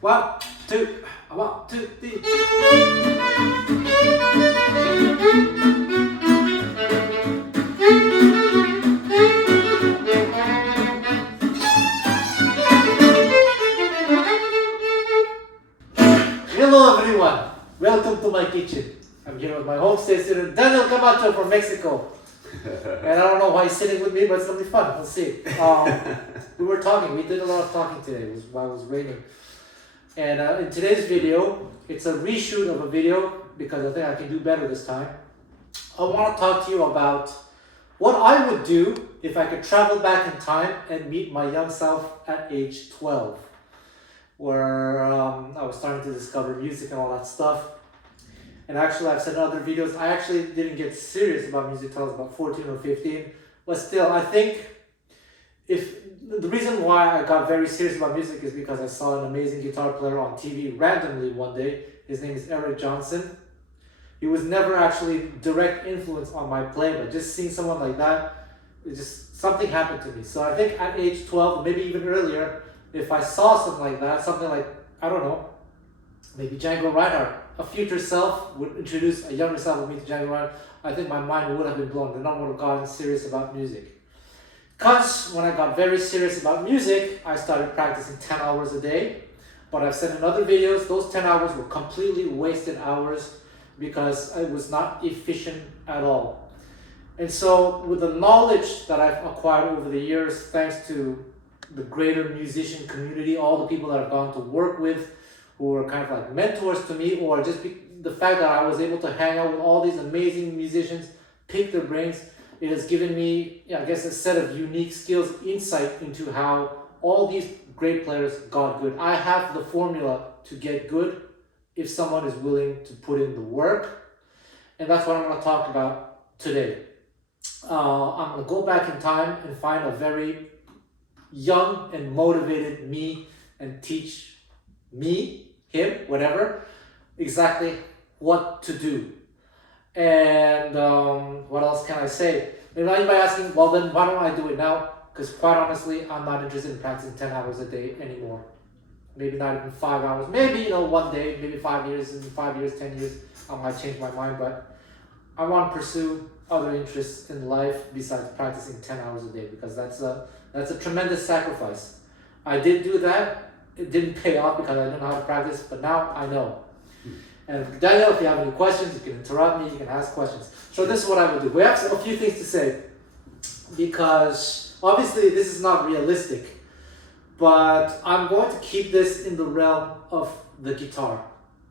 One, two, three. Hello everyone, welcome to my kitchen. I'm here with my homestay student Daniel Camacho from Mexico. And I don't know why he's sitting with me, but it's gonna be fun. Let's see. We were talking, we did a lot of talking today while it was raining. And in today's video, it's a reshoot of a video because I think I can do better this time. I want to talk to you about what I would do if I could travel back in time and meet my young self at age 12, where I was starting to discover music and all that stuff. And actually, I've said in other videos, I actually didn't get serious about music until I was about 14 or 15. But still, I think the reason why I got very serious about music is because I saw an amazing guitar player on TV randomly one day. His name is Eric Johnson. He was never actually direct influence on my playing, but just seeing someone like that, something happened to me. So I think at age 12, maybe even earlier, if I saw something like that, something like, I don't know, maybe Django Reinhardt, a future self would introduce a younger self of me to Django Reinhardt, I think my mind would have been blown, and I would have gotten serious about music. Because when I got very serious about music, I started practicing 10 hours a day. But I've said in other videos, those 10 hours were completely wasted hours because it was not efficient at all. And so with the knowledge that I've acquired over the years, thanks to the greater musician community, all the people that I've gone to work with, who are kind of like mentors to me, or just the fact that I was able to hang out with all these amazing musicians, pick their brains, it has given me, I guess, a set of unique skills, insight into how all these great players got good. I have the formula to get good if someone is willing to put in the work. And that's what I'm going to talk about today. I'm going to go back in time and find a very young and motivated me and teach me, him, whatever, exactly what to do. And what else can I say? You might be asking, well then why don't I do it now? Because quite honestly, I'm not interested in practicing 10 hours a day anymore. Maybe not even 5 hours. Maybe, one day, maybe 5 years, in 5 years, 10 years, I might change my mind. But I want to pursue other interests in life besides practicing 10 hours a day, because that's a tremendous sacrifice. I did do that. It didn't pay off because I didn't know how to practice, but now I know. And Daniel, if you have any questions, you can interrupt me, you can ask questions. So this is what I would do. We have a few things to say, because obviously this is not realistic, but I'm going to keep this in the realm of the guitar,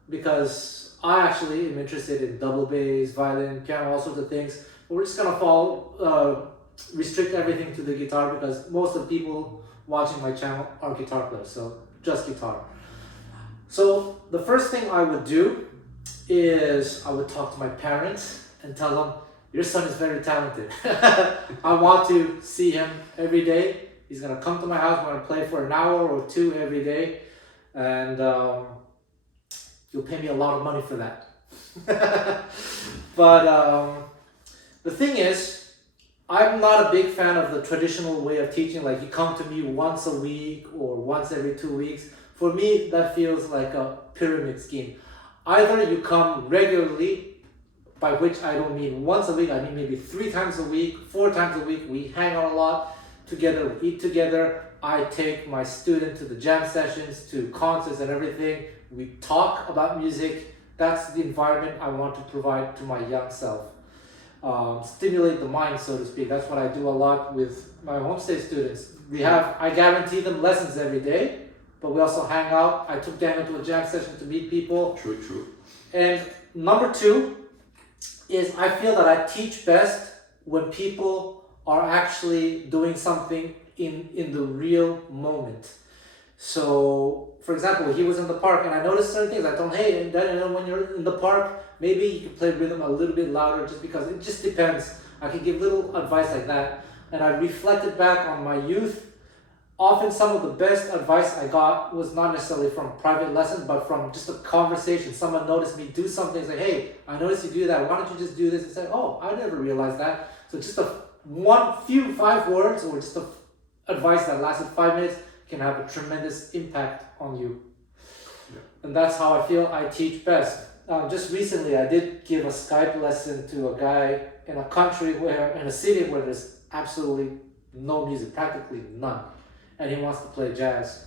because I actually am interested in double bass, violin, piano, all sorts of things. But we're just gonna restrict everything to the guitar, because most of the people watching my channel are guitar players, so just guitar. So the first thing I would do is I would talk to my parents and tell them, your son is very talented. I want to see him every day. He's gonna come to my house, we're gonna play for an hour or two every day, and you'll pay me a lot of money for that. But the thing is, I'm not a big fan of the traditional way of teaching, like you come to me once a week or once every 2 weeks. For me, that feels like a pyramid scheme. Either you come regularly, by which I don't mean once a week, I mean maybe 3 times a week, 4 times a week. We hang out a lot together, we eat together. I take my student to the jam sessions, to concerts and everything. We talk about music. That's the environment I want to provide to my young self. Stimulate the mind, so to speak. That's what I do a lot with my homestay students. I guarantee them lessons every day, but we also hang out. I took Daniel to a jam session to meet people. True. And number 2 is I feel that I teach best when people are actually doing something in the real moment. So, for example, he was in the park and I noticed certain things. I told him, hey, and then when you're in the park, maybe you can play rhythm a little bit louder, just because it just depends. I can give little advice like that. And I reflected back on my youth. Often some of the best advice I got was not necessarily from private lessons, but from just a conversation. Someone noticed me do something, say, hey, I noticed you do that. Why don't you just do this? And say, oh, I never realized that. So just few 5 words or just advice that lasted 5 minutes can have a tremendous impact on you. Yeah. And that's how I feel I teach best. Just recently, I did give a Skype lesson to a guy in a city where there's absolutely no music, practically none. And he wants to play jazz.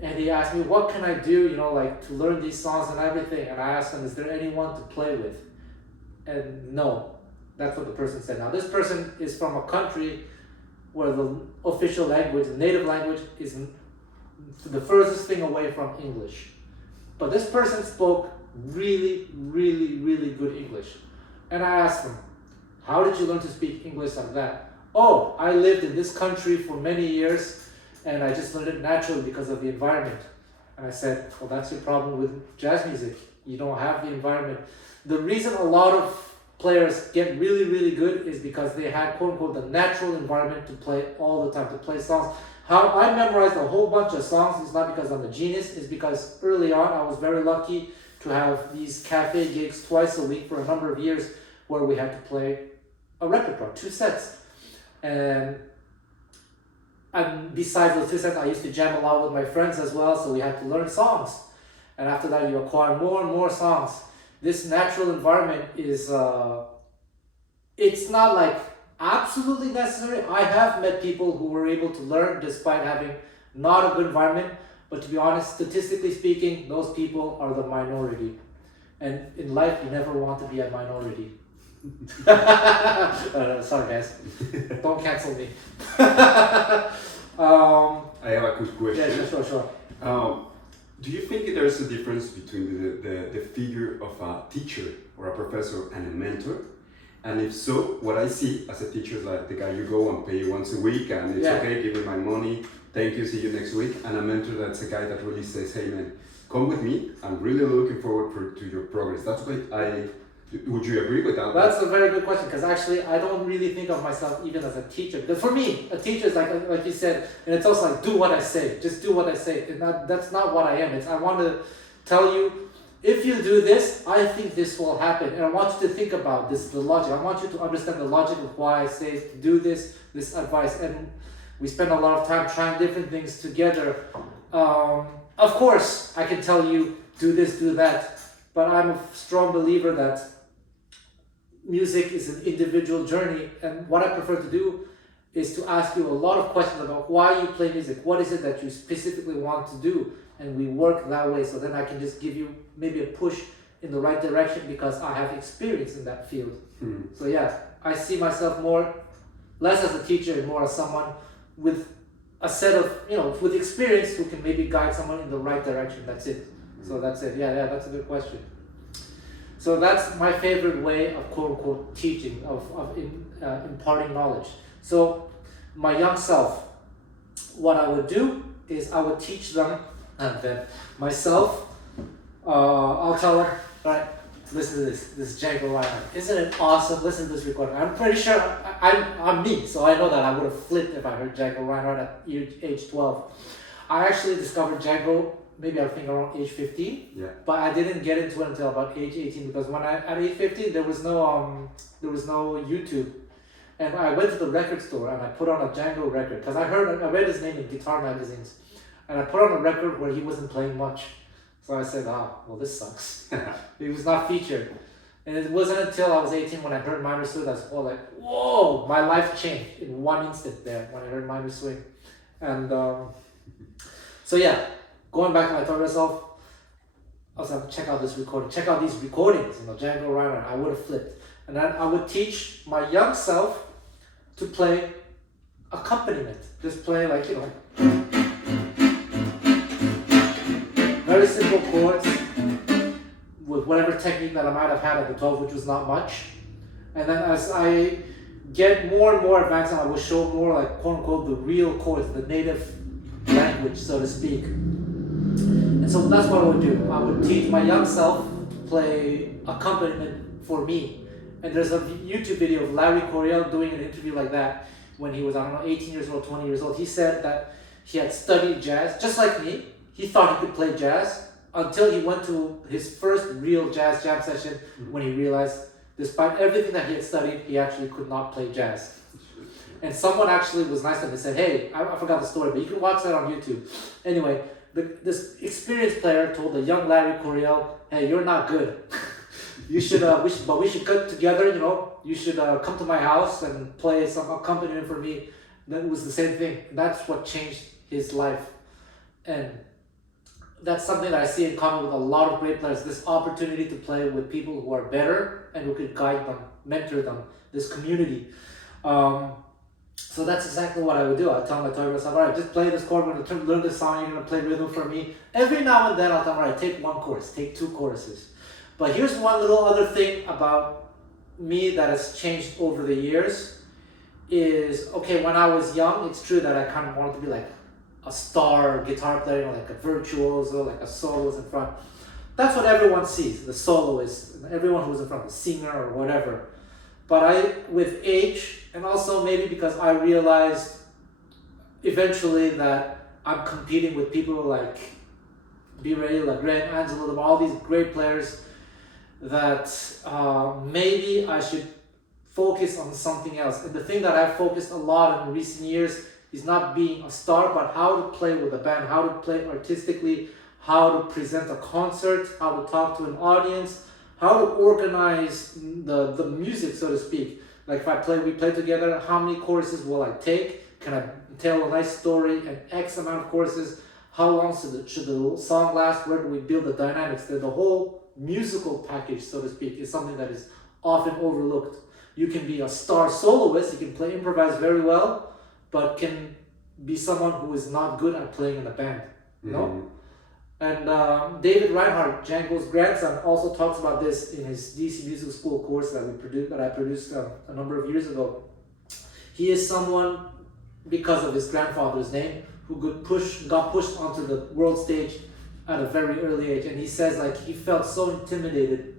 And he asked me, what can I do, to learn these songs and everything? And I asked him, is there anyone to play with? And no, that's what the person said. Now, this person is from a country where the official language, the native language, is the furthest thing away from English. But this person spoke really, really, really good English. And I asked him, how did you learn to speak English like that? Oh, I lived in this country for many years and I just learned it naturally because of the environment. And I said, well, that's your problem with jazz music. You don't have the environment. The reason a lot of players get really, really good is because they had, quote unquote, the natural environment to play all the time, to play songs. How I memorized a whole bunch of songs is not because I'm a genius, it's because early on I was very lucky to have these cafe gigs twice a week for a number of years where we had to play a repertoire, 2 sets. And besides those 2 sets, I used to jam a lot with my friends as well, so we had to learn songs. And after that, you acquire more and more songs. This natural environment is, it's not like absolutely necessary. I have met people who were able to learn despite having not a good environment, but to be honest, statistically speaking, those people are the minority. And in life, you never want to be a minority. Sorry guys, don't cancel me. I have a quick question. Yeah, sure. Do you think there's a difference between the figure of a teacher or a professor and a mentor? And if so, what I see as a teacher is like the guy you go and pay once a week and it's okay, give me my money, thank you, see you next week. And a mentor, that's a guy that really says, hey man, come with me, I'm really looking forward to your progress. That's what would you agree with that? That's a very good question, because actually I don't really think of myself even as a teacher. But for me, a teacher is like you said, and it's also like, do what I say, just do what I say. And that's not what I am. I want to tell you, if you do this, I think this will happen. And I want you to think about this, the logic. I want you to understand the logic of why I say do this advice. And we spend a lot of time trying different things together. Of course, I can tell you, do this, do that. But I'm a strong believer that music is an individual journey, and what I prefer to do is to ask you a lot of questions about why you play music, what is it that you specifically want to do, and we work that way, so then I can just give you maybe a push in the right direction because I have experience in that field. Mm. So yeah, I see myself less as a teacher and more as someone with a set of, with experience who can maybe guide someone in the right direction. That's it. So that's it. Yeah, that's a good question. So that's my favorite way of quote unquote teaching, of imparting knowledge. So my young self, what I would do is I would teach them, and then myself, I'll tell them, all right, listen to this Django Reinhardt. Isn't it awesome? Listen to this recording. I'm pretty sure I'm me, so I know that I would have flipped if I heard Django Reinhardt at age 12. I actually discovered Django maybe I think around age 15, Yeah. but I didn't get into it until about age 18 because at age 15 there was no YouTube, and I went to the record store and I put on a Django record because I read his name in guitar magazines, and I put on a record where he wasn't playing much. So I said, well, this sucks. He was not featured. And it wasn't until I was 18 when I heard Minor Swing that I was all like, whoa, my life changed in one instant there when I heard Minor Swing. And so yeah, going back to my thought myself, I was like, check out this recording, check out these recordings, Django Reinhardt, I would have flipped. And then I would teach my young self to play accompaniment. Just play very simple chords with whatever technique that I might have had at the 12, which was not much. And then as I get more and more advanced, I will show more quote unquote the real chords, the native language, so to speak. And so that's what I would do. I would teach my young self to play accompaniment for me. And there's a YouTube video of Larry Coryell doing an interview like that when he was, 18 years old, 20 years old. He said that he had studied jazz, just like me. He thought he could play jazz until he went to his first real jazz jam session when he realized, despite everything that he had studied, he actually could not play jazz. And someone actually was nice to him and said, hey, I forgot the story, but you can watch that on YouTube. Anyway, this experienced player told the young Larry Coryell, hey, you're not good. We should get together, you should come to my house and play some accompaniment for me. That was the same thing. That's what changed his life. And that's something that I see in common with a lot of great players, this opportunity to play with people who are better and who could guide them, mentor them, this community. So that's exactly what I would do. I tell myself, all right, just play this chord, we're going to learn this song, you're going to play rhythm for me. Every now and then I'll tell them, all right, take one chorus, take two choruses. But here's one little other thing about me that has changed over the years is, okay, when I was young, it's true that I kind of wanted to be like a star guitar player, like a virtuoso, like a soloist in front. That's what everyone sees, the soloist, everyone who's in front, the singer or whatever. But with age, and also maybe because I realized eventually that I'm competing with people like B. Ray, like Graham Angelo, all these great players, that maybe I should focus on something else. And the thing that I've focused a lot in recent years is not being a star, but how to play with a band, how to play artistically, how to present a concert, how to talk to an audience, how to organize the music, so to speak. Like if we play together, how many choruses will I take? Can I tell a nice story and X amount of choruses? How long should the song last? Where do we build the dynamics? The whole musical package, so to speak, is something that is often overlooked. You can be a star soloist, you can improvise very well, but can be someone who is not good at playing in a band, you know? And David Reinhardt, Django's grandson, also talks about this in his DC Music School course that I produced a number of years ago. He is someone, because of his grandfather's name, who got pushed onto the world stage at a very early age. And he says he felt so intimidated.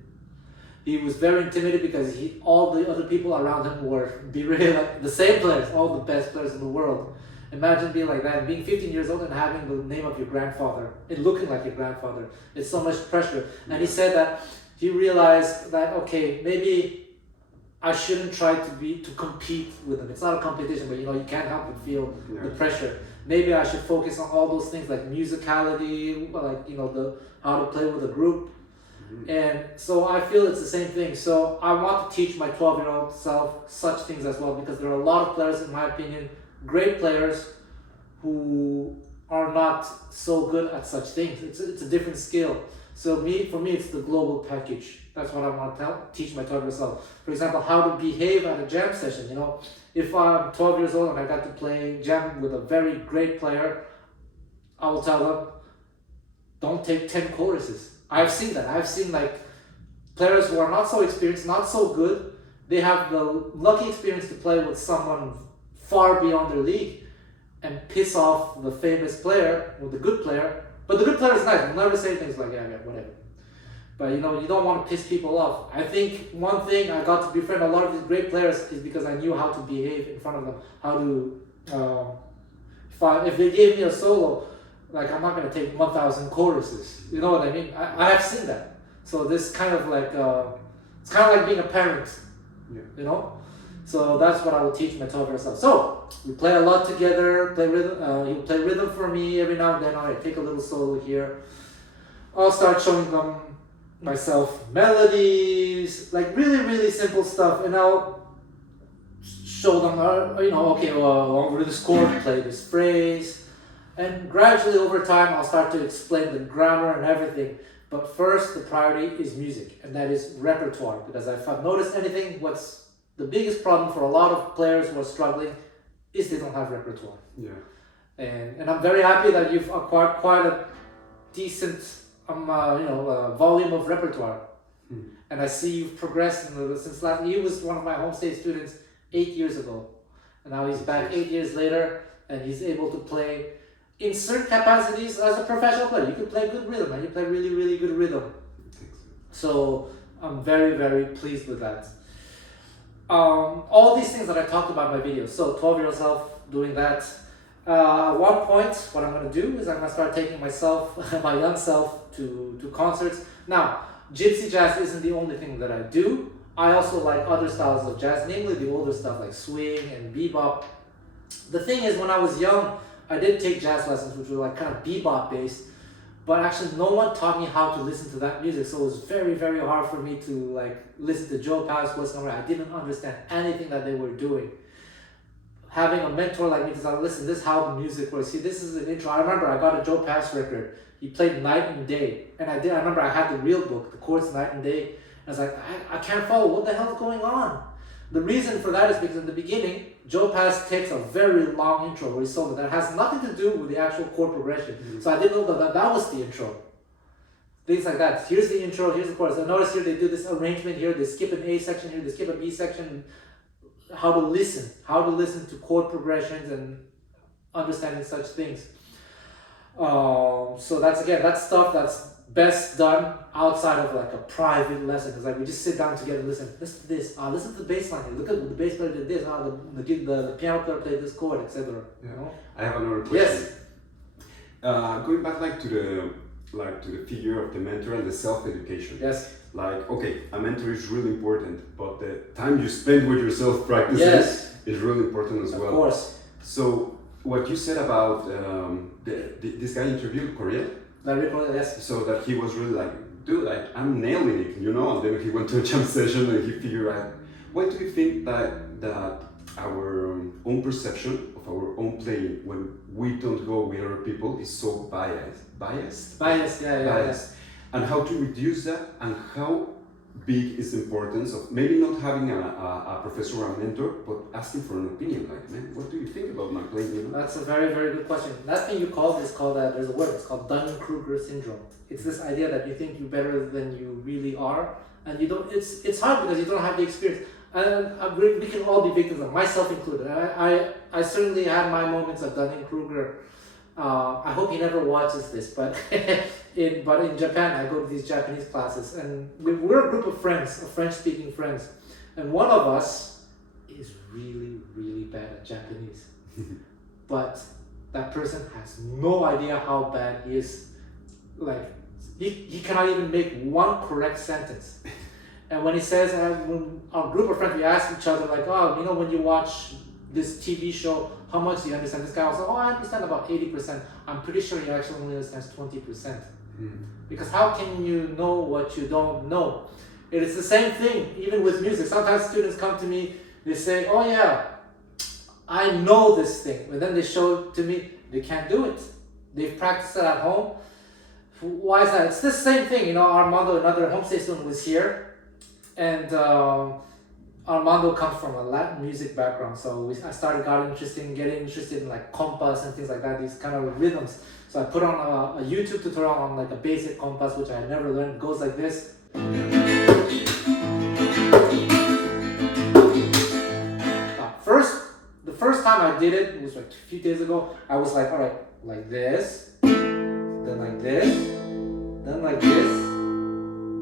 He was very intimidated because all the other people around him were the same players, all the best players in the world. Imagine being like that and being 15 years old and having the name of your grandfather and looking like your grandfather. It's so much pressure. And he said that he realized that, okay, maybe I shouldn't try to compete with them. It's not a competition, but you can't help but feel the pressure. Maybe I should focus on all those things like musicality, how to play with a group. And so I feel it's the same thing. So I want to teach my 12-year-old self such things as well, because there are a lot of players, in my opinion, great players, who are not so good at such things. It's a different skill. So for me, it's the global package. That's what I want to teach my 12-year-old self. For example, how to behave at a jam session. You know, if I'm 12 years old and I got to play jam with a very great player, I will tell them, don't take 10 choruses. I've seen that. I've seen like players who are not so experienced, not so good. They have the lucky experience to play with someone far beyond their league and piss off the famous player or the good player. But the good player is nice. We'll never say things like, yeah, whatever. But you know, you don't want to piss people off. I think one thing I got to befriend a lot of these great players is because I knew how to behave in front of them. How to, if they gave me a solo, like I'm not going to take 1,000 choruses. You know what I mean? I have seen that. So this kind of like, it's kind of like being a parent, you know? So that's what I will teach my 12-year-old self. So we play a lot together, play rhythm. He'll play rhythm for me every now and then. All right, take a little solo here. I'll start showing them myself melodies, like really, really simple stuff, and I'll show them, you know, okay, well, over this chord, play this phrase, and gradually over time, I'll start to explain the grammar and everything. But first, the priority is music, and that is repertoire, because if I've noticed anything, what's the biggest problem for a lot of players who are struggling is they don't have repertoire. Yeah. And I'm very happy that you've acquired quite a decent volume of repertoire. And I see you've progressed since last. He was one of my Homestay students 8 years ago, and now he's back 8 years later, and he's able to play in certain capacities as a professional player. You can play good rhythm, and you play really, really good rhythm. So I'm very, very pleased with that. All these things that I talked about in my videos. So 12-year-old self doing that. At one point, what I'm going to do is I'm going to start taking myself, my young self, to concerts. Now, Gypsy jazz isn't the only thing that I do. I also like other styles of jazz, namely the older stuff like swing and bebop. The thing is, when I was young, I did take jazz lessons, which were like kind of bebop based, but actually no one taught me how to listen to that music. So it was very, very hard for me to like listen to Joe Pass, what's going on. I didn't understand anything that they were doing. Having a mentor like me to say, listen, this is how the music works. See, this is an intro. I remember I got a Joe Pass record. He played night and day. And I remember I had the real book, the chords night and day. And I was like, I can't follow. What the hell is going on? The reason for that is because in the beginning, Joe Pass takes a very long intro where he's solo that has nothing to do with the actual chord progression. So I didn't know that was the intro. Things like that. Here's the intro, here's the chorus. I noticed here they do this arrangement here. They skip an A section here, they skip a B section. How to listen to chord progressions and understanding such things. So that's stuff that's best done outside of like a private lesson. It's like we just sit down together and listen to this. Listen to the bass line. Look at the bass player did this. The piano player played this chord, etc. Yeah. You know? I have another question. Yes. Going back like to the figure of the mentor and the self-education. Yes. Like, okay, a mentor is really important, but the time you spend with yourself practicing is really important as well. Of course. So what you said about this guy interviewed Korea. Yes. So that he was really like, dude, I'm nailing it, you know. And then he went to a jam session and he figured out. Why do you think that our own perception of our own playing when we don't go with other people is so biased? Biased. And how to reduce that, and how big is the importance of maybe not having a professor or a mentor, but asking for an opinion, like, man, what do you think about my playing? You know? That's a very, very good question. That thing you called is called, there's a word, it's called Dunning-Kruger syndrome. It's this idea that you think you're better than you really are, and you don't, it's hard because you don't have the experience. And we can all be victims of, myself included. I certainly had my moments of Dunning-Kruger. I hope he never watches this, but in Japan, I go to these Japanese classes, and we're a group of friends, French-speaking friends, and one of us is really, really bad at Japanese. But that person has no idea how bad he is. Like, he cannot even make one correct sentence. And when he says, when our group of friends, we ask each other, like, oh, you know, when you watch this TV show, how much do you understand? This guy was like, oh, I understand about 80%. I'm pretty sure he actually only understands 20%. Because how can you know what you don't know? It is the same thing, even with music. Sometimes students come to me, they say, oh yeah, I know this thing. But then they show it to me, they can't do it. They've practiced it at home. Why is that? It's the same thing. You know, Armando, another homestay student, was here, and Armando comes from a Latin music background, so I started getting interested in like compas and things like that, these kind of rhythms. So I put on a YouTube tutorial on like a basic compas, which I had never learned. It goes like this. The first time I did it was like a few days ago. I was like, all right, like this, then like this, then like this,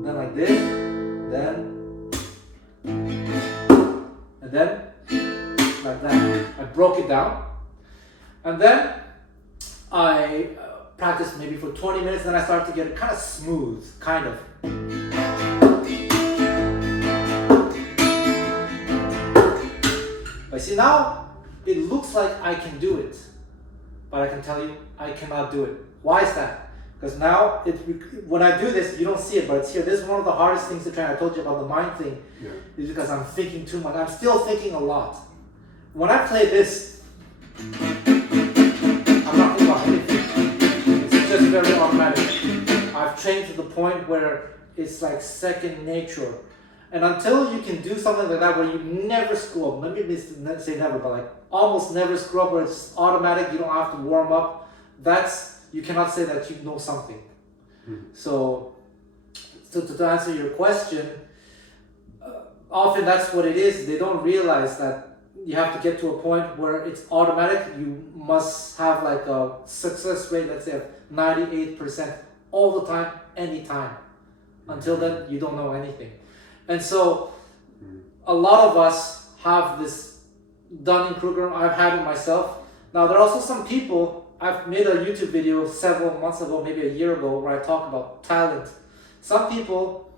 then like this, then. And then, like that, I broke it down. And then I practiced maybe for 20 minutes, then I started to get it kind of smooth, kind of. But see, now it looks like I can do it, but I can tell you, I cannot do it. Why is that? Because now, when I do this, you don't see it, but it's here. This is one of the hardest things to train. I told you about the mind thing. Yeah. Is because I'm thinking too much. I'm still thinking a lot. When I play this, I'm not thinking about anything. It's just very automatic. I've trained to the point where it's like second nature. And until you can do something like that where you never screw up, let me say never, but like almost never screw up, where it's automatic, you don't have to warm up, you cannot say that you know something. So to answer your question, often that's what it is. They don't realize that you have to get to a point where it's automatic. You must have like a success rate, let's say of 98% all the time, anytime. Until then, you don't know anything. And so a lot of us have this Dunning-Kruger. I've had it myself. Now there are also some people, I've made a YouTube video several months ago, maybe a year ago, where I talk about talent. Some people,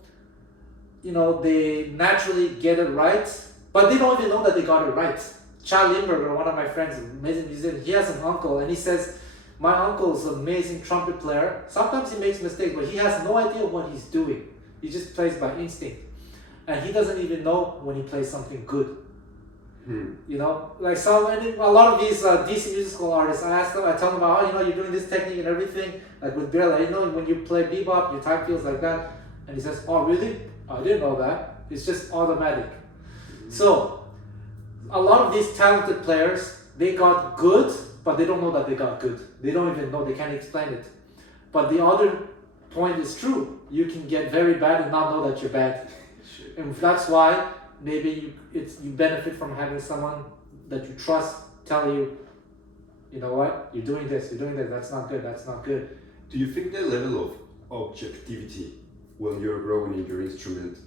you know, they naturally get it right, but they don't even know that they got it right. Chad Limburger, one of my friends, amazing musician, he has an uncle, and he says, my uncle is an amazing trumpet player. Sometimes he makes mistakes, but he has no idea what he's doing. He just plays by instinct. And he doesn't even know when he plays something good. You know, like a lot of these DC music school artists, I tell them about, oh, you know, you're doing this technique and everything, like with Bill, you know, when you play bebop, your time feels like that. And he says, oh, really? I didn't know that. It's just automatic. So, a lot of these talented players, they got good, but they don't know that they got good. They don't even know, they can't explain it. But the other point is true. You can get very bad and not know that you're bad. And that's why maybe you benefit from having someone that you trust tell you, you know what, you're doing this, that's not good, that's not good. Do you think the level of objectivity when you're growing in your instrument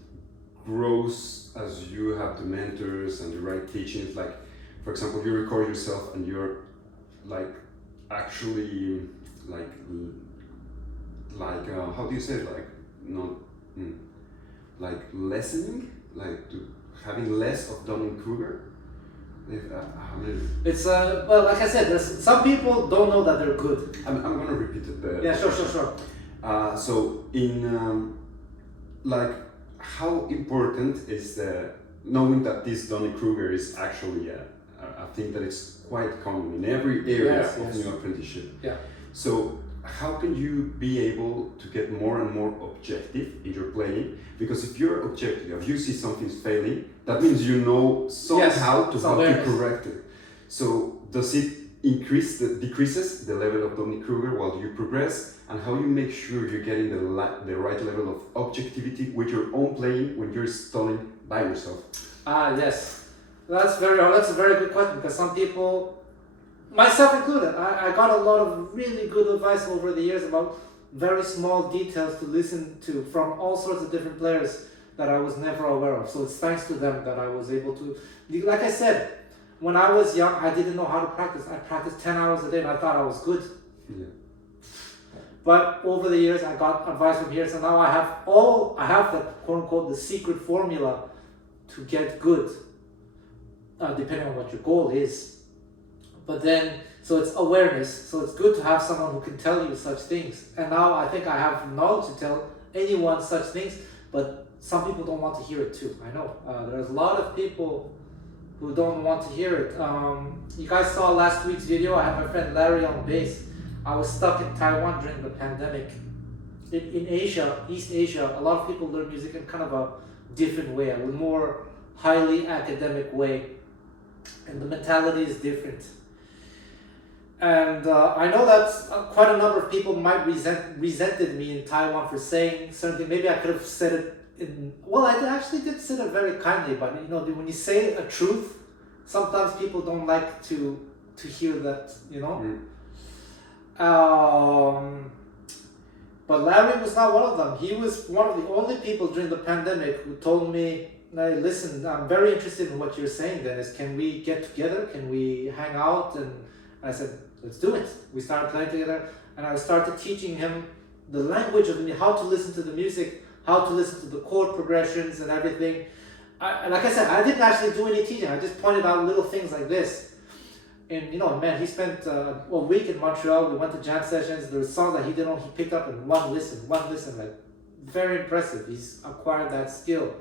grows as you have the mentors and the right teachings? Like, for example, you record yourself and you're like actually like how do you say it? Like not like lessening, like to having less of Dunning-Kruger. It's well, like I said, some people don't know that they're good. I'm gonna repeat it. Yeah, sure. So in like, how important is knowing that this Dunning-Kruger is actually I think that it's quite common in every area of new apprenticeship. Yeah. So how can you be able to get more and more objective in your playing? Because if you're objective, if you see something's failing, that means you know somehow how to correct it. So does it decreases the level of Dunning-Kruger while you progress, and how you make sure you're getting the right level of objectivity with your own playing when you're studying by yourself? Yes, that's a very good question, because some people, myself included, I got a lot of really good advice over the years about very small details to listen to from all sorts of different players that I was never aware of. So it's thanks to them that I was able to, like I said, when I was young, I didn't know how to practice. I practiced 10 hours a day and I thought I was good. Yeah. But over the years, I got advice from here. So now I have the quote unquote, the secret formula to get good, depending on what your goal is. But then, so it's awareness. So it's good to have someone who can tell you such things. And now I think I have knowledge to tell anyone such things, but some people don't want to hear it too. I know. There's a lot of people who don't want to hear it. You guys saw last week's video. I had my friend Larry on bass. I was stuck in Taiwan during the pandemic. in Asia, East Asia, a lot of people learn music in kind of a different way, a more highly academic way, and the mentality is different. And I know that quite a number of people might resented me in Taiwan for saying something. Maybe I could have said it in, well, I actually did say it very kindly, but you know, when you say a truth, sometimes people don't like to hear that, you know. But Larry was not one of them. He was one of the only people during the pandemic who told me, "Hey, listen, I'm very interested in what you're saying, Dennis. Can we get together? Can we hang out?" And I said, "Let's do it." We started playing together, and I started teaching him the language of how to listen to the music, how to listen to the chord progressions and everything. Like I said, I didn't actually do any teaching. I just pointed out little things like this. And you know, man, he spent a week in Montreal. We went to jam sessions. There were songs that he picked up in one listen, like very impressive. He's acquired that skill.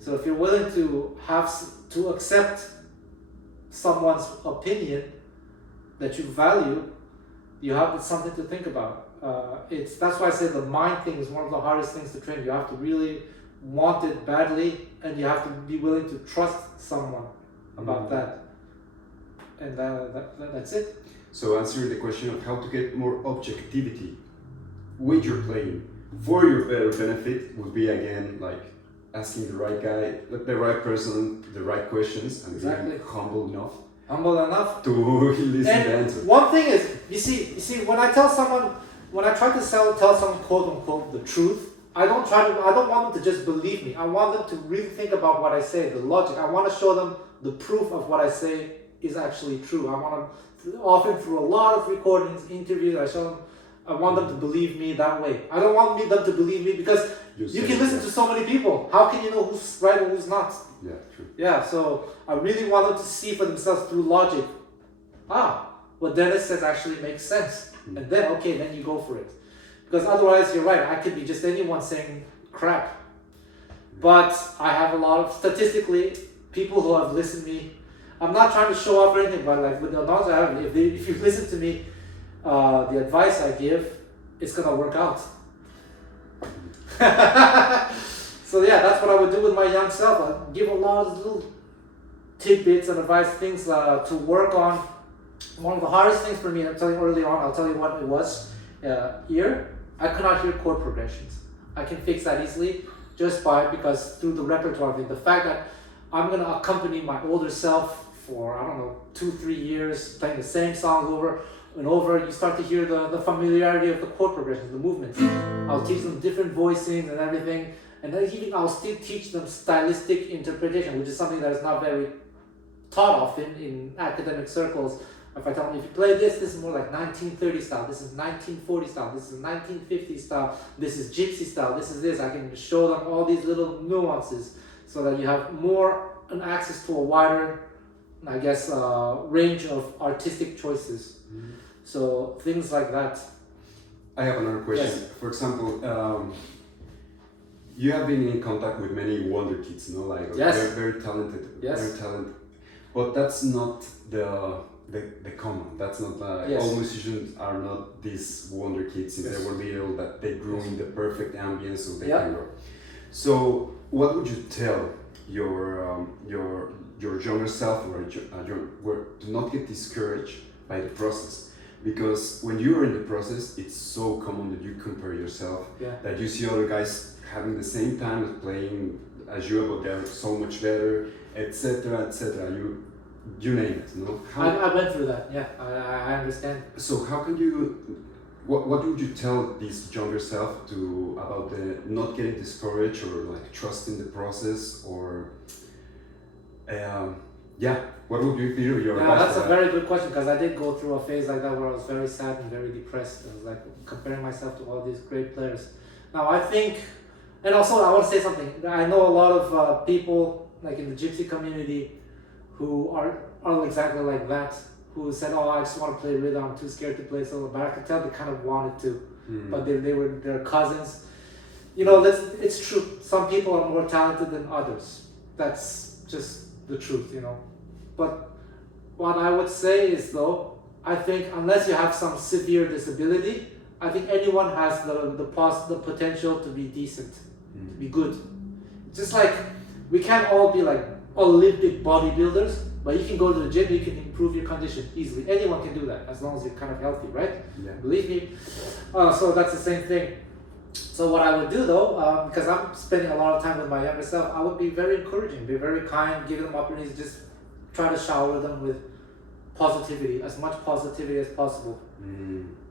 So if you're willing to accept someone's opinion that you value, you have something to think about. That's why I say the mind thing is one of the hardest things to train. You have to really want it badly, and you have to be willing to trust someone about that. And that's it. So answering the question of how to get more objectivity with your playing for your better benefit would be again like asking the right guy, the right person, the right questions, and being humble enough to listen to the answer. One thing is, you see, when I try to tell someone quote unquote the truth, I don't want them to just believe me. I want them to really think about what I say, the logic. I want to show them the proof of what I say is actually true. I want them, often through a lot of recordings, interviews, I want them to believe me that way. I don't want them to believe me because you can listen to so many people. How can you know who's right and who's not? Yeah, true. Yeah, so I really want them to see for themselves through logic. What Dennis says actually makes sense. And then you go for it. Because otherwise, you're right, I could be just anyone saying crap. But I have a lot of, statistically, people who have listened to me. I'm not trying to show off or anything, but like with the knowledge I have, if you listen to me, the advice I give, it's gonna work out. So yeah, that's what I would do with my young self. I'd give a lot of little tidbits and advice, things to work on. One of the hardest things for me, I'm telling you early on, I'll tell you what it was. Here, I could not hear chord progressions. I can fix that easily because through the repertoire thing, the fact that I'm gonna accompany my older self for, 2-3 years, playing the same songs over and over, you start to hear the familiarity of the chord progressions, the movements. I'll teach them different voicings and everything, and then even I'll still teach them stylistic interpretation, which is something that is not very taught often in academic circles. If I tell them, if you play this is more like 1930 style, this is 1940 style, this is 1950 style, this is Gypsy style, this is this. I can show them all these little nuances so that you have more an access to a wider, range of artistic choices. So things like that. I have another question. Yes. For example, you have been in contact with many wonder kids, Yes. they're very talented, very talented. But that's not the common. That's not all musicians are not these wonder kids since they were little, that they grew in the perfect ambience so they can grow. So what would you tell your younger self or to not get discouraged by the process? Because when you're in the process, it's so common that you compare yourself, that you see other guys having the same time as playing as you, but they're so much better, etc., etc. You name it. I went through that. Yeah, I understand. So how can you? What would you tell this younger self about the not getting discouraged or trusting the process or? What would be your advice? That's a very good question, because I did go through a phase like that where I was very sad and very depressed. I was comparing myself to all these great players. Now I think, and also I want to say something. I know a lot of people in the Gypsy community who are exactly like that, who said, I just want to play rhythm, I'm too scared to play solo, but I could tell they kind of wanted to, but they were their cousins. It's true. Some people are more talented than others. That's just the truth, But what I would say is, though, I think unless you have some severe disability, I think anyone has the potential to be decent, to be good. Just like we can't all be like Olympic bodybuilders, but you can go to the gym, you can improve your condition easily. Anyone can do that as long as you're kind of healthy, right? Yeah. Believe me. So that's the same thing. So what I would do though, because I'm spending a lot of time with my younger self, I would be very encouraging, be very kind, give them opportunities, just try to shower them with positivity, as much positivity as possible.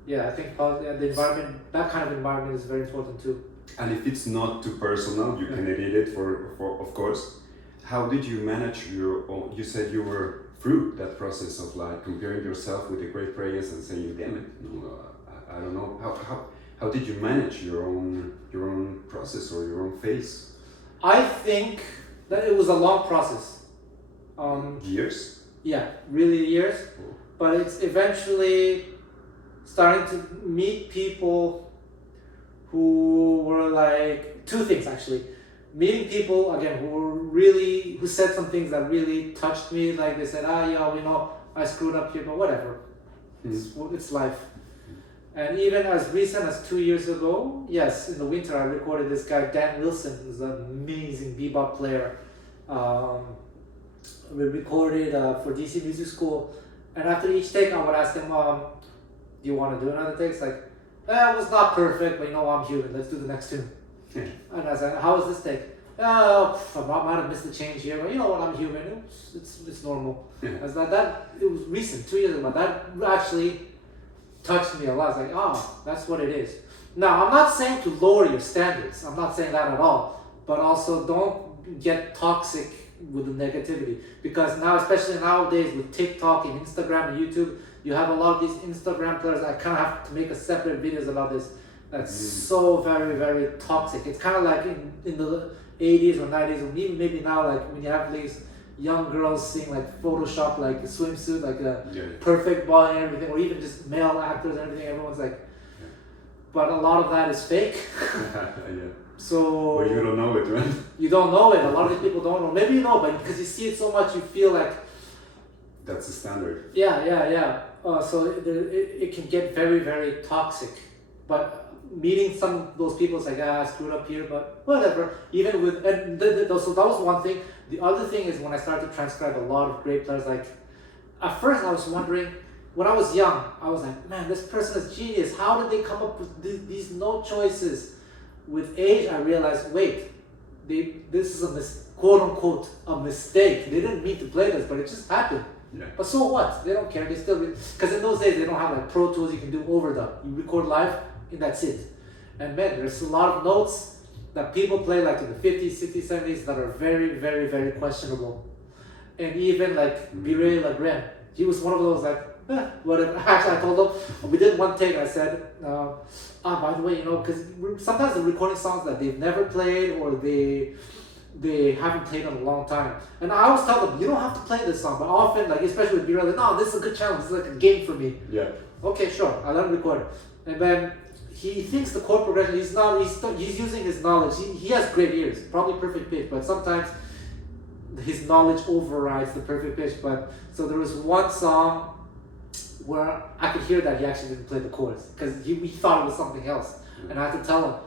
Yeah, I think the environment, that kind of environment is very important too. And if it's not too personal, you can edit it for of course. How did you manage your own? You said you were through that process of like comparing yourself with the great players and saying, "Damn it, no, I don't know." How did you manage your own process or your own phase? I think that it was a long process. Years? Yeah, really years. Oh. But it's eventually starting to meet people who were like two things actually. Meeting people again who said some things that really touched me. Like they said, I screwed up here, but whatever. It's life. And even as recent as 2 years ago, yes, in the winter I recorded this guy Dan Wilson, who's an amazing bebop player. We recorded for DC Music School, and after each take I would ask him, do you want to do another take? It's like, it was not perfect, but I'm human, let's do the next tune. And I said, how was this take? I might have missed the change here, but you know what, I'm human, it's normal. I was like, it was recent, 2 years ago, but that actually touched me a lot. It's like, that's what it is. Now, I'm not saying to lower your standards. I'm not saying that at all. But also don't get toxic with the negativity. Because now, especially nowadays with TikTok and Instagram and YouTube, you have a lot of these Instagram players. I kind of have to make a separate videos about this. That's so very, very toxic. It's kind of like in the 80s or 90s, or even maybe now, like when you have these young girls seeing like Photoshop, like a swimsuit, like a perfect body and everything, or even just male actors and everything. Everyone's like, but a lot of that is fake. So. But you don't know it, right? You don't know it. A lot of these people don't know. Maybe you know, but because you see it so much, you feel like. That's the standard. Yeah. So it can get very, very toxic. But meeting some of those people, it's like, I screwed up here, but whatever. Even with, so that was one thing. The other thing is when I started to transcribe a lot of great players, like, at first I was wondering, when I was young, I was like, man, this person is genius. How did they come up with these note choices? With age, I realized, wait, this is quote unquote a mistake. They didn't mean to play this, but it just happened. Yeah. But so what? They don't care. They still, because in those days they don't have like Pro Tools. You can do overdub. You record live, and that's it. And man, there's a lot of notes that people play like in the 50s, 60s, 70s that are very, very, very questionable. And even like Biré Lagren, he was one of those like, whatever. Actually, I told him, we did one take, I said, by the way, because sometimes they're recording songs that they've never played or they haven't played in a long time. And I always tell them, you don't have to play this song, but often, like especially with Biré, like, no, this is a good challenge, it's like a game for me. Yeah. Okay, sure, I let him record it. And then he thinks the chord progression, he's using his knowledge. He has great ears, probably perfect pitch, but sometimes his knowledge overrides the perfect pitch. But so there was one song where I could hear that he actually didn't play the chorus because we thought it was something else, and I had to tell him.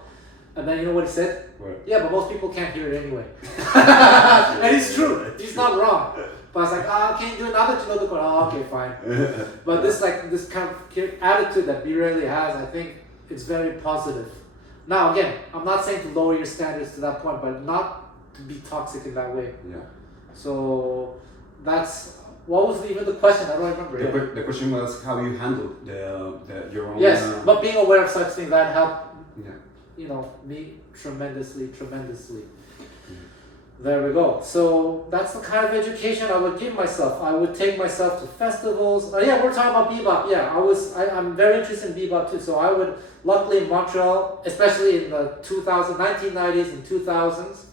And then you know what he said? What? Yeah, but most people can't hear it anyway. And it's true. He's not wrong. But I was like, can you do it now that you know the chord? Okay, fine. But this kind of attitude that Biré has, I think it's very positive. Now again, I'm not saying to lower your standards to that point, but not to be toxic in that way. Yeah. So that's what was even the question? I don't remember. The question was how you handled your own. Yes, but being aware of such things that helped. Yeah. Me tremendously. There we go. So that's the kind of education I would give myself. I would take myself to festivals. We're talking about bebop. Yeah, I'm very interested in bebop too. So I would, luckily in Montreal, especially in the 1990s and 2000s,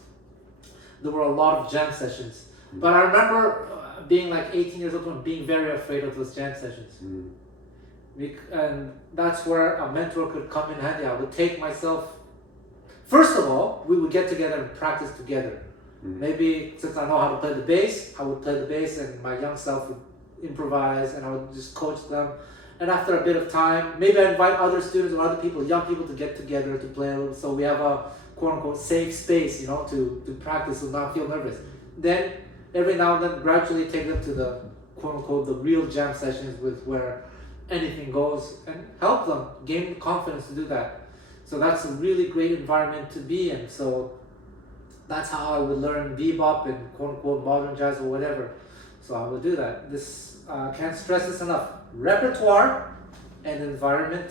there were a lot of jam sessions. But I remember being like 18 years old and being very afraid of those jam sessions. And that's where a mentor could come in handy. I would take myself. First of all, we would get together and practice together. Maybe since I know how to play the bass, I would play the bass and my young self would improvise and I would just coach them. And after a bit of time, maybe I invite other students or other people, young people, to get together to play a little. So we have a quote unquote safe space, you know, to practice and not feel nervous. Then every now and then, gradually take them to the quote unquote the real jam sessions with where anything goes, and help them gain confidence to do that. So that's a really great environment to be in. So that's how I would learn bebop and quote unquote modern jazz or whatever. So I would do that. This can't stress this enough. Repertoire and environment,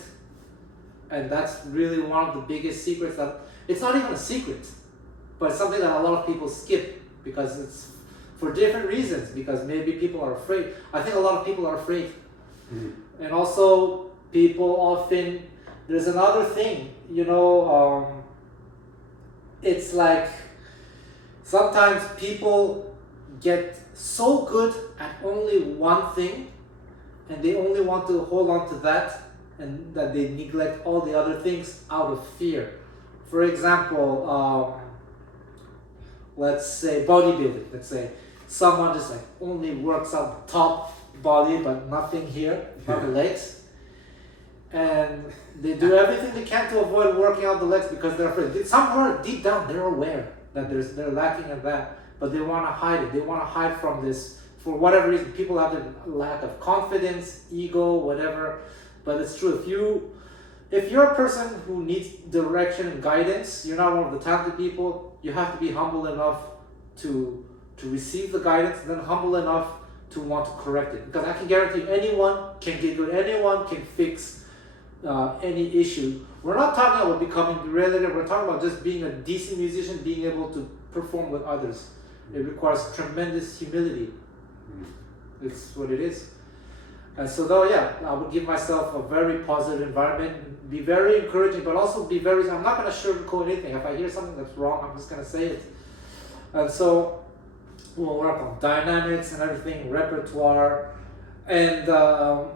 and that's really one of the biggest secrets. That it's not even a secret, but it's something that a lot of people skip because it's for different reasons. Because maybe people are afraid. I think a lot of people are afraid, and also people often. There's another thing, you know. It's like sometimes people get so good at only one thing, and they only want to hold on to that, and that they neglect all the other things out of fear. For example, let's say bodybuilding. Let's say someone just like only works out top body but nothing here, not the legs, and they do everything they can to avoid working out the legs because they're afraid. Somewhere deep down they're aware that they're lacking in that, but they want to hide it. They want to hide from this. For whatever reason, people have a lack of confidence, ego, whatever. But it's true. If you're a person who needs direction and guidance, you're not one of the talented people. You have to be humble enough to receive the guidance, and then humble enough to want to correct it. Because I can guarantee anyone can get good. Anyone can fix any issue. We're not talking about becoming brilliant. We're talking about just being a decent musician, being able to perform with others. It requires tremendous humility. It's what it is. And so though, yeah, I would give myself a very positive environment, be very encouraging, but also be very, I'm not going to sugarcoat anything. If I hear something that's wrong, I'm just going to say it. And so we'll work on dynamics and everything, repertoire. And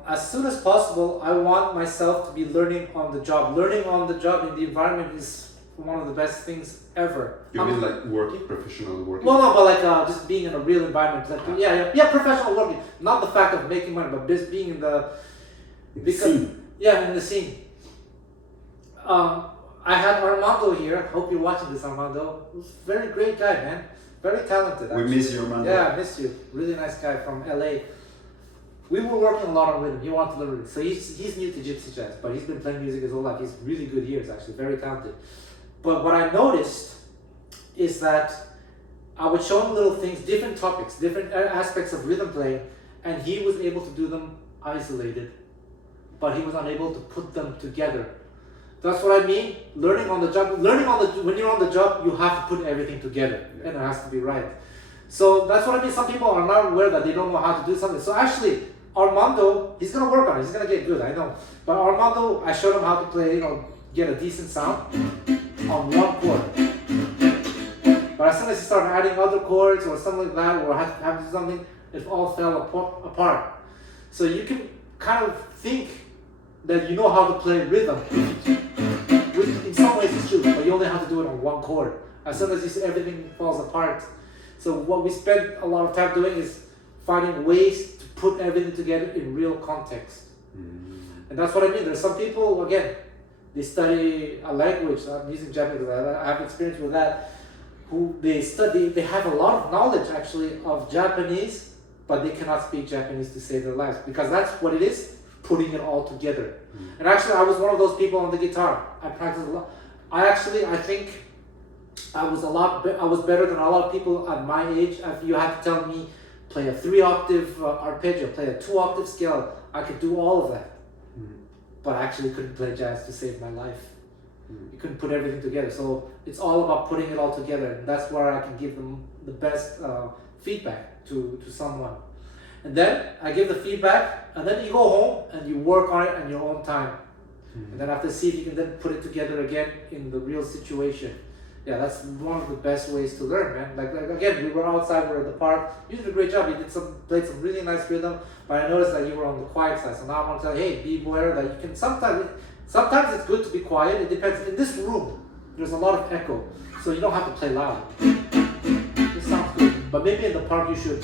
as soon as possible, I want myself to be learning on the job. Learning on the job in the environment is one of the best things ever. You mean like working, professional working? Well, no, but like just being in a real environment. Like, yeah, professional working. Not the fact of making money, but just being in the scene. Yeah, in the scene. I had Armando here. Hope you're watching this, Armando. He's a very great guy, man. Very talented. Actually. We miss you, Armando. Yeah, I miss you. Really nice guy from LA. We were working a lot on rhythm. He wanted to learn rhythm. So he's new to Gypsy jazz, but he's been playing music his whole life. He's really good ears, actually. Very talented. But what I noticed is that I would show him little things, different topics, different aspects of rhythm playing, and he was able to do them isolated, but he was unable to put them together. That's what I mean. Learning on the job. When you're on the job, you have to put everything together, and it has to be right. So that's what I mean. Some people are not aware that they don't know how to do something. So actually, Armando, he's gonna work on it. He's gonna get good. I know. But Armando, I showed him how to play. Get a decent sound on one chord. But as soon as you start adding other chords or something like that, or have to do something, it all fell apart. So you can kind of think that you know how to play rhythm, which in some ways is true, but you only have to do it on one chord. As soon as you see, everything falls apart. So what we spend a lot of time doing is finding ways to put everything together in real context. And that's what I mean. There's some people, again, they study a language. I'm using Japanese. I have experience with that. Who they have a lot of knowledge actually of Japanese, but they cannot speak Japanese to save their lives, because that's what it is, putting it all together. And actually, I was one of those people on the guitar. I practiced a lot. I think I was better than a lot of people at my age. If you had to tell me, play a 3-octave arpeggio, play a 2-octave scale, I could do all of that. But I actually couldn't play jazz to save my life. You couldn't put everything together. So it's all about putting it all together. And that's where I can give them the best feedback to someone. And then I give the feedback, and then you go home and you work on it in your own time. And then after, see if you can then put it together again in the real situation. Yeah, that's one of the best ways to learn, man. Like again, we were outside, we were at the park. You did a great job. You played some really nice rhythm, but I noticed that you were on the quiet side. So now I want to tell you, hey, be aware that you can sometimes it's good to be quiet. It depends. In this room, there's a lot of echo, so you don't have to play loud. This sounds good, but maybe in the park you should.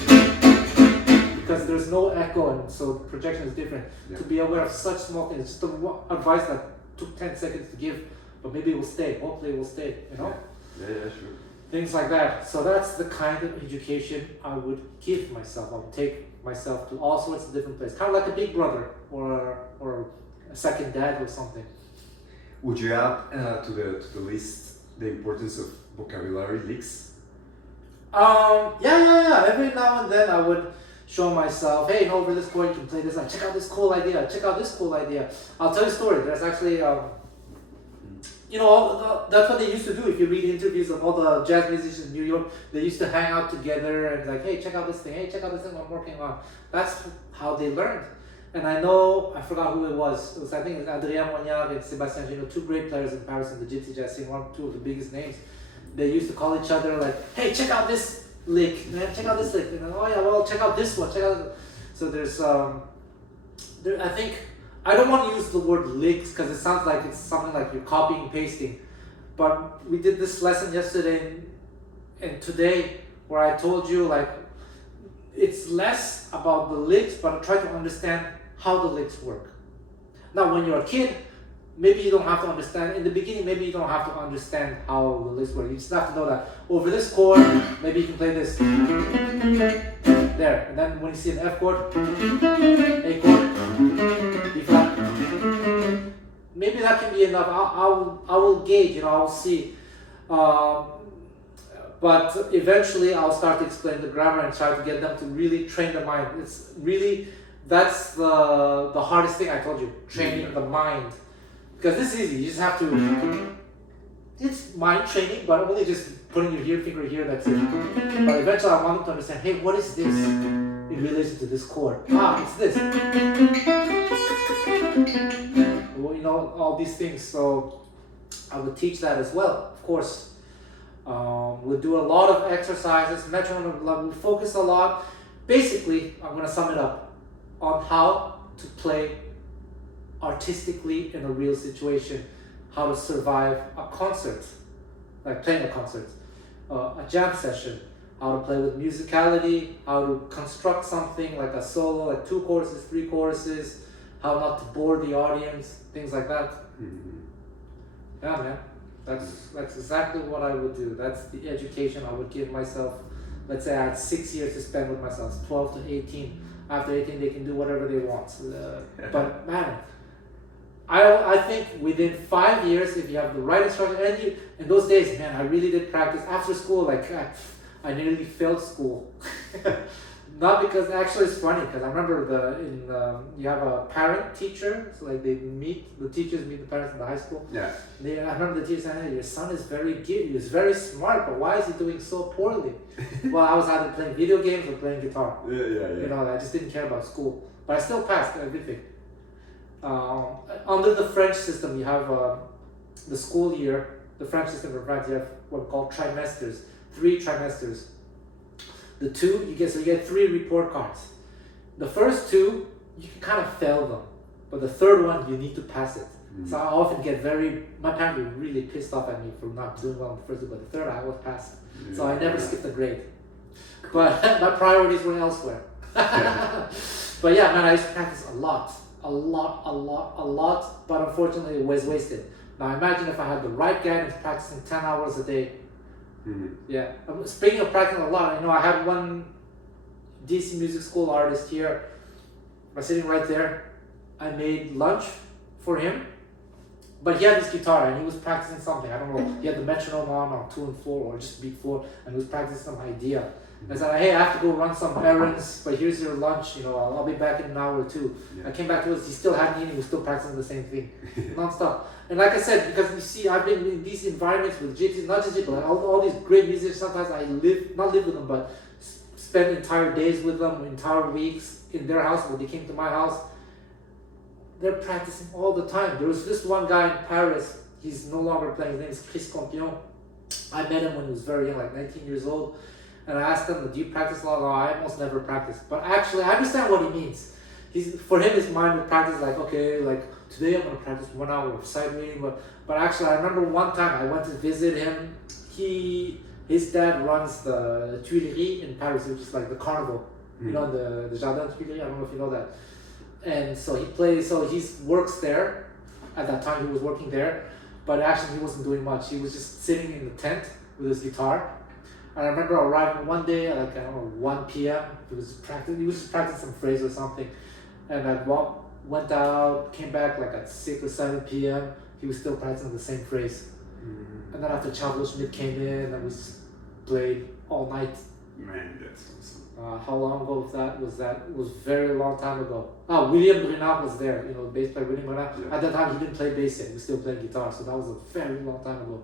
because there's no echo, and so projection is different. Yeah. To be aware of such small things, just the advice that took 10 seconds to give, but maybe it will stay. Hopefully, it will stay. You know. Yeah, sure. Things like that. So that's the kind of education I would give myself. I would take myself to all sorts of different places, kind of like a big brother or a second dad or something. Would you add to the list the importance of vocabulary leaks? Yeah. Every now and then I would show myself, hey, over this chord you can play this. Like, check out this cool idea. Check out this cool idea. I'll tell you a story. There's actually, that's what they used to do. If you read interviews of all the jazz musicians in New York, they used to hang out together and like, hey, check out this thing. Hey, check out this thing I'm working on. That's how they learned. And I know, I forgot who it was. I think it was Adrien Moignard and Sébastien Gino, two great players in Paris in the Gypsy jazz scene, two of the biggest names. They used to call each other like, hey, check out this lick, man, check out this lick. And then, oh yeah, well, check out this one, check out. So there's, I think, I don't want to use the word licks because it sounds like it's something like you're copying and pasting. But we did this lesson yesterday and today where I told you like, it's less about the licks, but I try to understand how the licks work. Now, when you're a kid, maybe you don't have to understand. In the beginning, maybe you don't have to understand how the licks work. You just have to know that over this chord, maybe you can play this. There. And then when you see an F chord, A chord, B flat. Maybe that can be enough. I will gauge, I'll see. But eventually I'll start to explain the grammar and try to get them to really train the mind. It's really, that's the hardest thing I told you, training the mind. Because this is easy, you just have to, it's mind training, but only just putting your finger here, that's it. But eventually I want them to understand, hey, what is this in relation to this chord? It's this. Well, all these things. So I would teach that as well, of course. We'll do a lot of exercises, metronome, we'll focus a lot. Basically, I'm going to sum it up on how to play artistically in a real situation, how to survive a concert, like playing a concert, a jam session, how to play with musicality, how to construct something like a solo, like 2 choruses, 3 choruses, how not to bore the audience, things like that. Yeah, man. That's exactly what I would do. That's the education I would give myself. Let's say I had 6 years to spend with myself, 12 to 18. After 18, they can do whatever they want. But man, I think within 5 years, if you have the right instruction, and in those days, man, I really did practice after school. Like I nearly failed school. Not because actually it's funny because I remember you have a parent teacher, so like the teachers meet the parents in the high school. Yeah. I remember the teacher saying, hey, your son is very gifted, he's very smart, but why is he doing so poorly? Well, I was either playing video games or playing guitar. Yeah. I just didn't care about school, but I still passed everything. Under the French system, you have the school year. The French system in France, you have what are called trimesters, 3 trimesters. The 2, you get 3 report cards. The first 2, you can kind of fail them, but the third one, you need to pass it. So I often get my parents were really pissed off at me for not doing well in the first 2, but the third I always passed. So I never skipped a grade. But my priorities were elsewhere. But yeah, man, I used to practice a lot, but unfortunately it was wasted. Now imagine if I had the right guidance practicing 10 hours a day. Yeah. Speaking of practicing a lot, I had one DC music school artist here. I'm sitting right there. I made lunch for him, but he had this guitar and he was practicing something. I don't know. He had the metronome on 2 and 4 or just beat 4, and he was practicing some idea. I said, hey, I have to go run some errands, but here's your lunch. I'll be back in an hour or 2. Yeah. I came back to us. He still hadn't eaten. He was still practicing the same thing, nonstop. And like I said, because you see, I've been in these environments with Gypsy, not just Gypsy, but all these great musicians. Sometimes I not live with them, but spend entire days with them, entire weeks in their house. When they came to my house, they're practicing all the time. There was this one guy in Paris. He's no longer playing. His name is Chris Campion. I met him when he was very young, like 19 years old. And I asked him, do you practice a lot? No, I almost never practice. But actually, I understand what he means. For him, his mind would practice like, okay, like today I'm going to practice 1 hour of sight reading. But actually, I remember one time I went to visit him. His dad runs the Tuileries in Paris, which is like the carnival. you know, the Jardin Tuileries. I don't know if you know that. And so he plays. So he works there. At that time, he was working there, but actually he wasn't doing much. He was just sitting in the tent with his guitar. And I remember arriving one day at like, I don't know, 1 p.m. He was just practicing some phrase or something. And I went out, came back like at 6 or 7 p.m. He was still practicing the same phrase. And then after Chavlo Schmidt came in, and we played all night. Man, that's awesome. How long ago was that? It was very long time ago. William Brenard was there, you know, bass player William Brenard. Yeah. At that time, he didn't play bass yet. He was still playing guitar. So that was a very long time ago.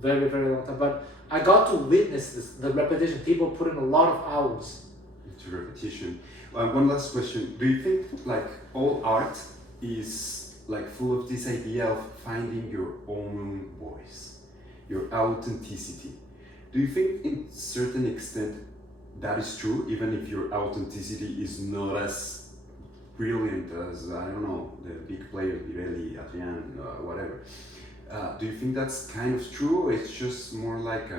Very, very long time. But I got to witness this, the repetition. People put in a lot of hours. It's repetition. One last question. Do you think like all art is like full of this idea of finding your own voice, your authenticity? Do you think in certain extent that is true, even if your authenticity is not as brilliant as, I don't know, the big players, Pirelli, Adrian, whatever? Do you think that's kind of true, or it's just more like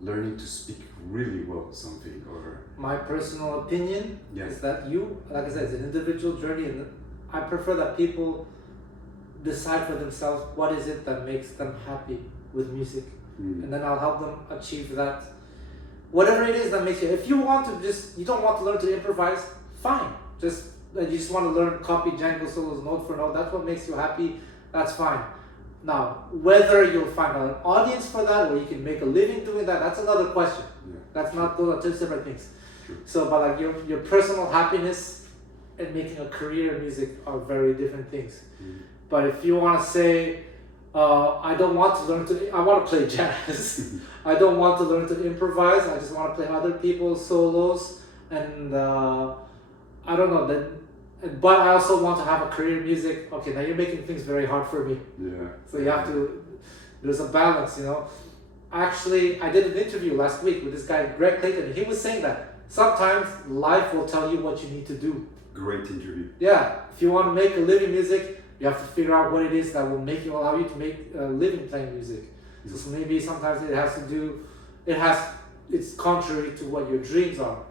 learning to speak really well something? Or My personal opinion is that like I said, it's an individual journey, and I prefer that people decide for themselves what is it that makes them happy with music, and then I'll help them achieve that. Whatever it is that makes you, if you don't want to learn to improvise, fine. You just want to learn copy Django solos note for note, that's what makes you happy, that's fine. Now, whether you'll find an audience for that, or you can make a living doing that, that's another question. Those are two separate things. So, but like your personal happiness and making a career in music are very different things. But if you want to say, I want to play jazz. I don't want to learn to improvise. I just want to play other people's solos, and I don't know. But I also want to have a career in music. Okay, now you're making things very hard for me. Yeah. So you have to. There's a balance, you know. Actually, I did an interview last week with this guy Greg Clayton, and he was saying that sometimes life will tell you what you need to do. Great interview. Yeah, if you want to make a living music, you have to figure out what it is that will allow you to make a living playing music. So maybe sometimes it's contrary to what your dreams are.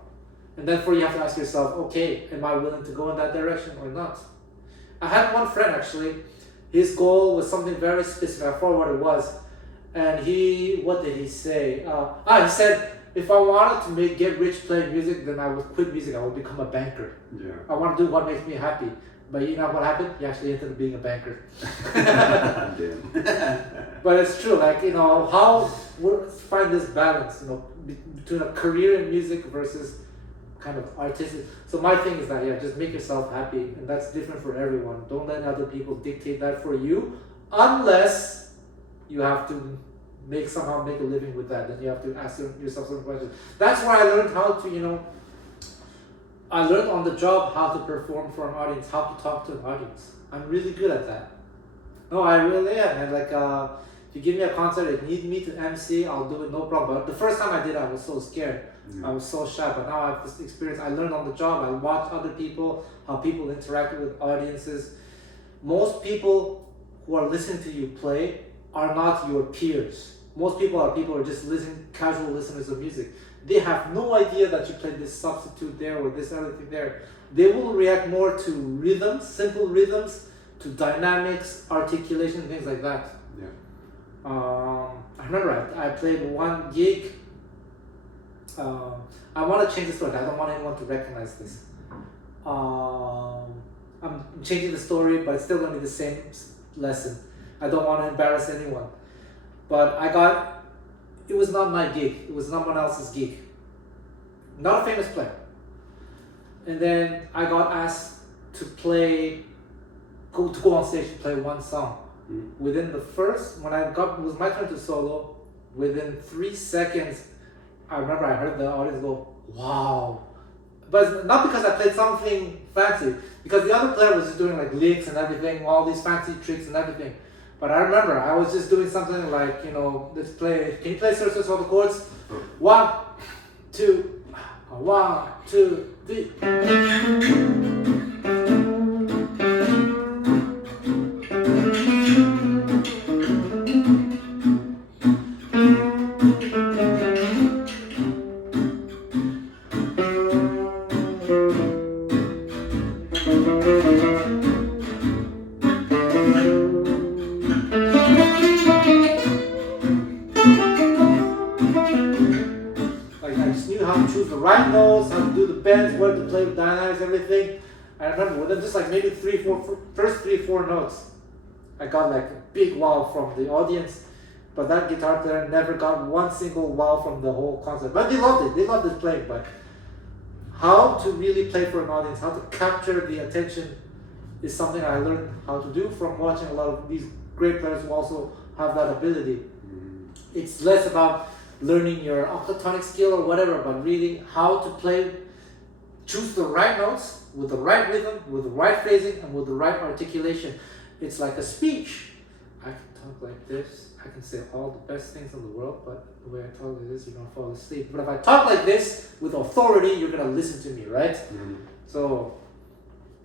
And therefore you have to ask yourself, okay, am I willing to go in that direction or not? I had one friend actually, his goal was something very specific, I forgot what it was. And what did he say? He said, if I wanted to get rich playing music, then I would quit music, I would become a banker. Yeah. I want to do what makes me happy. But you know what happened? He actually ended up being a banker. But it's true, like, you know, how we find this balance, you know, between a career in music versus kind of artistic. So my thing is that, just make yourself happy, and that's different for everyone. Don't let other people dictate that for you, unless you have to somehow make a living with that. Then you have to ask yourself some questions. That's why I learned how to, I learned on the job how to perform for an audience, how to talk to an audience. I'm really good at that. No, I really am. And like, if you give me a concert and need me to MC, I'll do it, no problem. But the first time I did it, I was so scared. I was so shy. But now I have this experience. I learned on the job. I watch other people, how people interact with audiences. Most people who are listening to you play are not your peers. Most people are just casual listeners of music. They have no idea that you played this substitute there or this other thing there. They will react more to rhythms, simple rhythms, to dynamics, articulation, things like that. Yeah. I remember I played one gig. I want to change the story. I don't want anyone to recognize this. I'm changing the story, but it's still going to be the same lesson. I don't want to embarrass anyone. But it was not my gig. It was someone else's gig. Not a famous player. And then I got asked to go on stage to play one song. Within it was my turn to solo, within 3 seconds, I remember I heard the audience go, wow. But it's not because I played something fancy, because the other player was just doing like licks and everything, all these fancy tricks and everything. But I remember I was just doing something like, let's play, can you play Sir all the chords? 1, 2, 1, 2, 3. bends, where to play with dynamics, everything. I remember within just like maybe first three, four notes, I got like a big wow from the audience. But that guitar player never got one single wow from the whole concert. But they loved it. They loved it playing. But how to really play for an audience, how to capture the attention, is something I learned how to do from watching a lot of these great players who also have that ability. It's less about learning your octatonic skill or whatever, but really how to play, choose the right notes with the right rhythm, with the right phrasing, and with the right articulation. It's like a speech. I can talk like this, I can say all the best things in the world, but the way I talk like this, you're gonna fall asleep. But if I talk like this with authority, you're gonna listen to me, right? So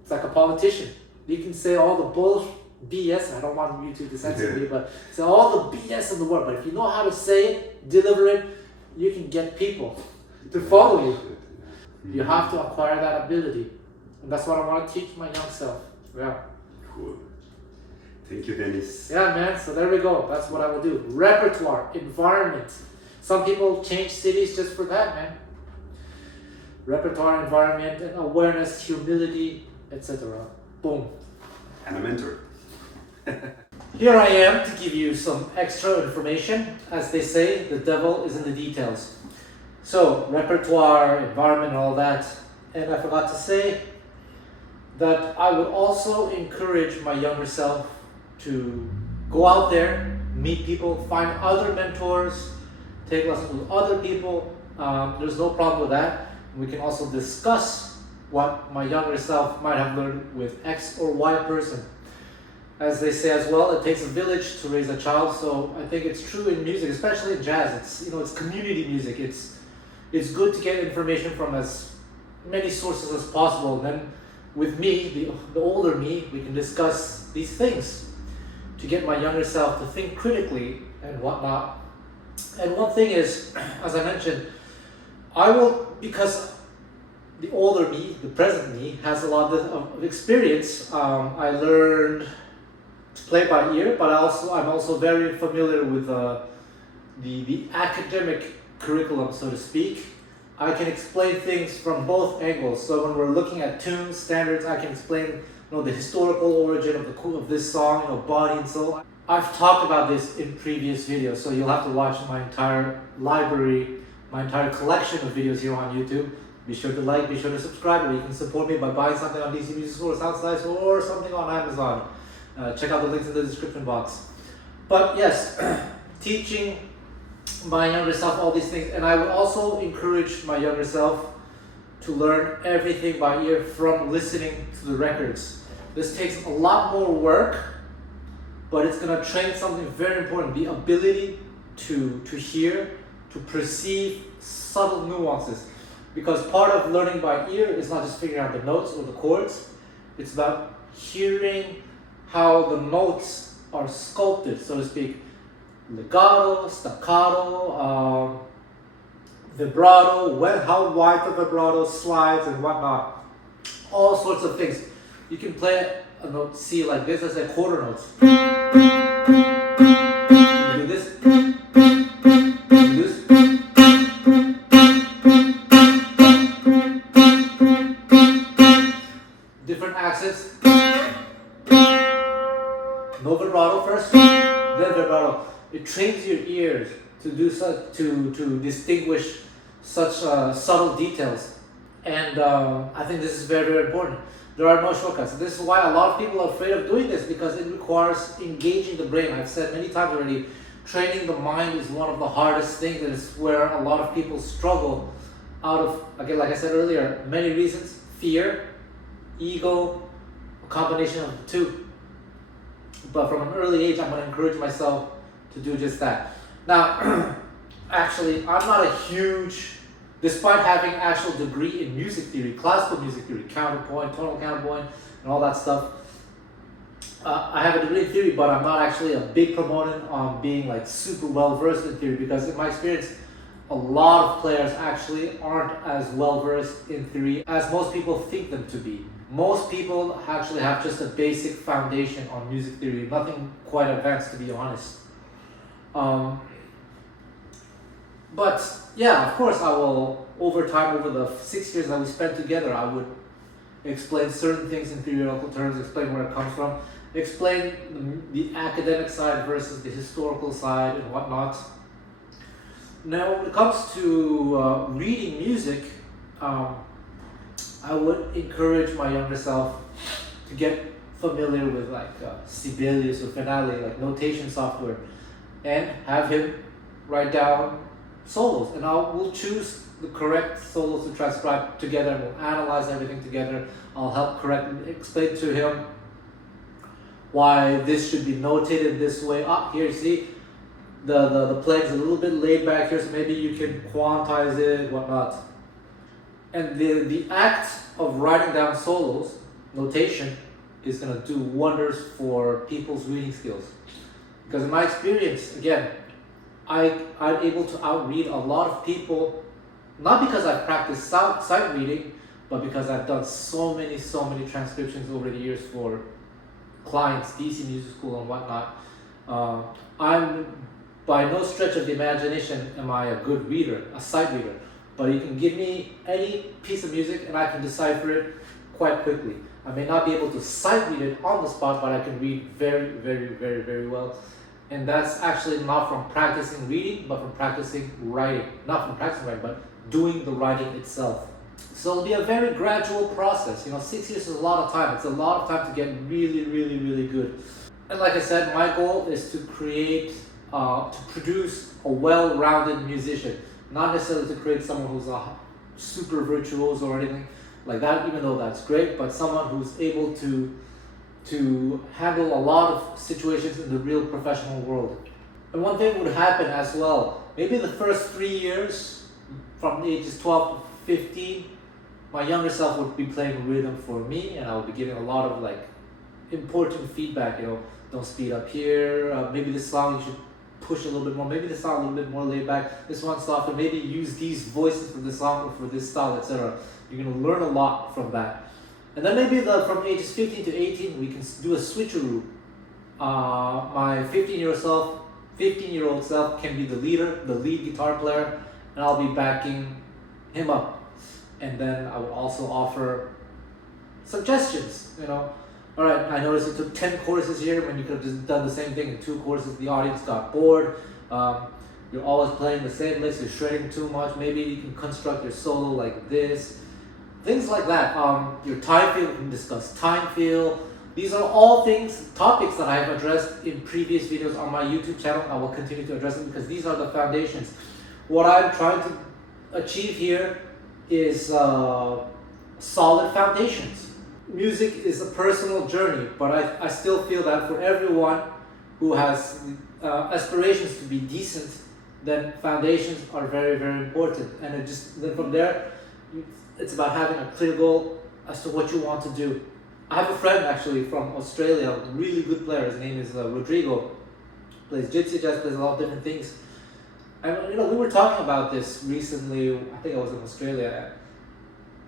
it's like a politician. You can say all the BS, I don't want you to censor me, but say all the BS in the world. But if you know how to say it, deliver it, you can get people to follow you. You have to acquire that ability. And that's what I want to teach my young self. Yeah. Cool. Thank you, Dennis. Yeah, man. So there we go. That's what I will do. Repertoire, environment. Some people change cities just for that, man. Repertoire, environment, and awareness, humility, etc. Boom. And a mentor. Here I am to give you some extra information. As they say, the devil is in the details. So, repertoire, environment, and all that. And I forgot to say that I would also encourage my younger self to go out there, meet people, find other mentors, take lessons with other people. There's no problem with that. We can also discuss what my younger self might have learned with X or Y person. As they say as well, it takes a village to raise a child. So I think it's true in music, especially in jazz. It's community music. It's good to get information from as many sources as possible. And then with me, the older me, we can discuss these things to get my younger self to think critically and whatnot. And one thing is, as I mentioned, because the older me, the present me, has a lot of experience. I learned to play by ear, but I'm also very familiar with the academic curriculum, so to speak. I can explain things from both angles. So when we're looking at tunes, standards, I can explain the historical origin of this song, body and soul. I've talked about this in previous videos, so you'll have to watch my entire library, my entire collection of videos here on YouTube. Be sure to like, be sure to subscribe, or you can support me by buying something on DC Music Store, Soundslice, or something on Amazon. Check out the links in the description box. But yes, teaching my younger self all these things, and I would also encourage my younger self to learn everything by ear from listening to the records. This takes a lot more work, but it's going to train something very important, the ability to hear, to perceive subtle nuances. Because part of learning by ear is not just figuring out the notes or the chords, it's about hearing how the notes are sculpted, so to speak. Legato, staccato, vibrato, how wide the vibrato slides and whatnot. All sorts of things. You can play a note C like this as a quarter notes. You do this. You do this. Different accents. No vibrato first, then vibrato. It trains your ears to do such, to distinguish such subtle details, and I think this is very, very important. There are no shortcuts. This is why a lot of people are afraid of doing this, because it requires engaging the brain. I've said many times already, training the mind is one of the hardest things, and it's where a lot of people struggle out of, again, like I said earlier, many reasons: fear, ego, a combination of the two. But from an early age, I'm going to encourage myself to do just that. Now, actually, I'm not a huge, despite having actual degree in music theory, classical music theory, counterpoint, tonal counterpoint, and all that stuff. I have a degree in theory, but I'm not actually a big proponent on being like super well versed in theory, because in my experience, a lot of players actually aren't as well versed in theory as most people think them to be. Most people actually have just a basic foundation on music theory, nothing quite advanced, to be honest. But yeah, of course I will over time, over the 6 years that we spent together, I would explain certain things in periodical terms, explain where it comes from, explain the academic side versus the historical side and whatnot. Now, when it comes to reading music, I would encourage my younger self to get familiar with like Sibelius or Finale, like notation software, and have him write down solos. And we'll choose the correct solos to transcribe together, and we'll analyze everything together. I'll help correct and explain to him why this should be notated this way. Here you see the playing's a little bit laid back here, so maybe you can quantize it, whatnot. And the act of writing down solos, notation, is going to do wonders for people's reading skills. Because in my experience, again, I'm able to outread a lot of people, not because I've practiced sight reading, but because I've done so many transcriptions over the years for clients, DC Music School and whatnot. I'm by no stretch of the imagination am I a good reader, a sight reader, but you can give me any piece of music and I can decipher it quite quickly. I may not be able to sight read it on the spot, but I can read very well. And that's actually not from practicing reading, but from practicing writing. Not from practicing writing, but doing the writing itself. So it'll be a very gradual process. 6 years is a lot of time. It's a lot of time to get really good. And like I said, my goal is to produce a well-rounded musician. Not necessarily to create someone who's a super virtuoso or anything like that, even though that's great, but someone who's able to handle a lot of situations in the real professional world. And one thing would happen as well, maybe the first 3 years, from the ages 12 to 15, my younger self would be playing rhythm for me, and I would be giving a lot of like important feedback, don't speed up here, maybe this song you should push a little bit more, maybe this song a little bit more laid back, this one softer, maybe use these voices for this song or for this style, etc. You're going to learn a lot from that. And then maybe from ages 15 to 18, we can do a switcheroo. My 15-year-old self can be the leader, the lead guitar player, and I'll be backing him up. And then I would also offer suggestions, All right, I noticed you took 10 courses here when you could have just done the same thing in 2 courses. The audience got bored. You're always playing the same licks, you're shredding too much. Maybe you can construct your solo like this. Things like that. Your time feel, we can discuss time feel. These are all topics that I've addressed in previous videos on my YouTube channel. I will continue to address them because these are the foundations. What I'm trying to achieve here is solid foundations. Music is a personal journey, but I still feel that for everyone who has aspirations to be decent, then foundations are very important. And then from there, it's about having a clear goal as to what you want to do. I have a friend actually from Australia, a really good player. His name is Rodrigo. Plays Gypsy jazz, plays a lot of different things. And we were talking about this recently. I think I was in Australia.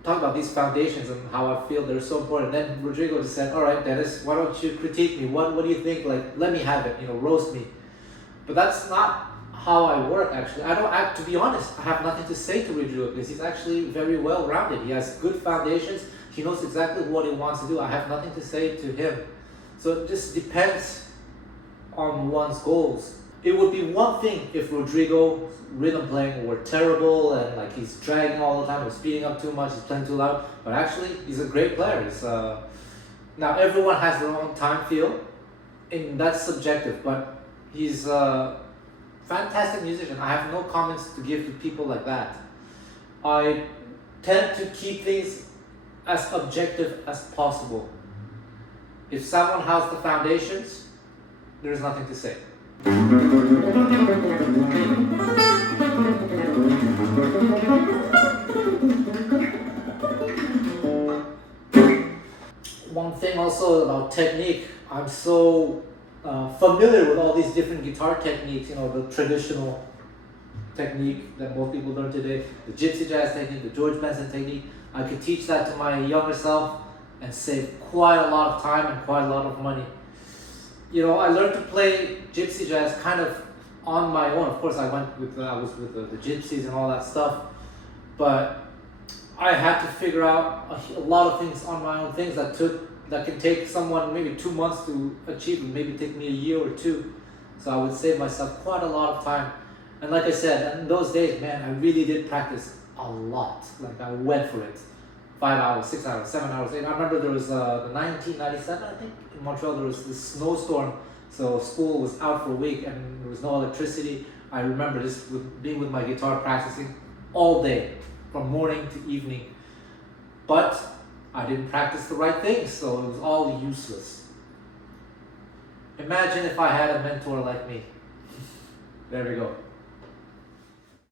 Talking about these foundations and how I feel they're so important. Then Rodrigo just said, "All right, Dennis, why don't you critique me? What do you think? Like, let me have it. Roast me." But that's not how I work, actually. To be honest, I have nothing to say to Rodrigo because he's actually very well-rounded. He has good foundations. He knows exactly what he wants to do. I have nothing to say to him. So it just depends on one's goals. It would be one thing if Rodrigo's rhythm playing were terrible and like he's dragging all the time or speeding up too much, he's playing too loud. But actually, he's a great player. Now, everyone has their own time feel, and that's subjective, but he's fantastic musician. I have no comments to give to people like that. I tend to keep things as objective as possible. If someone has the foundations, there's nothing to say. One thing also about technique, I'm so familiar with all these different guitar techniques, the traditional technique that most people learn today, the Gypsy jazz technique, the George Benson technique. I could teach that to my younger self and save quite a lot of time and quite a lot of money. I learned to play Gypsy jazz kind of on my own. Of course, I was with the Gypsies and all that stuff. But I had to figure out a lot of things on my own, things that can take someone maybe 2 months to achieve, and maybe take me a year or two. So I would save myself quite a lot of time. And like I said, in those days, man, I really did practice a lot. Like I went for it. 5 hours, 6 hours, 7 hours, 8. I remember there was the 1997, I think, in Montreal, there was this snowstorm. So school was out for a week and there was no electricity. I remember just being with my guitar practicing all day, from morning to evening. But I didn't practice the right things, so it was all useless. Imagine if I had a mentor like me. There we go.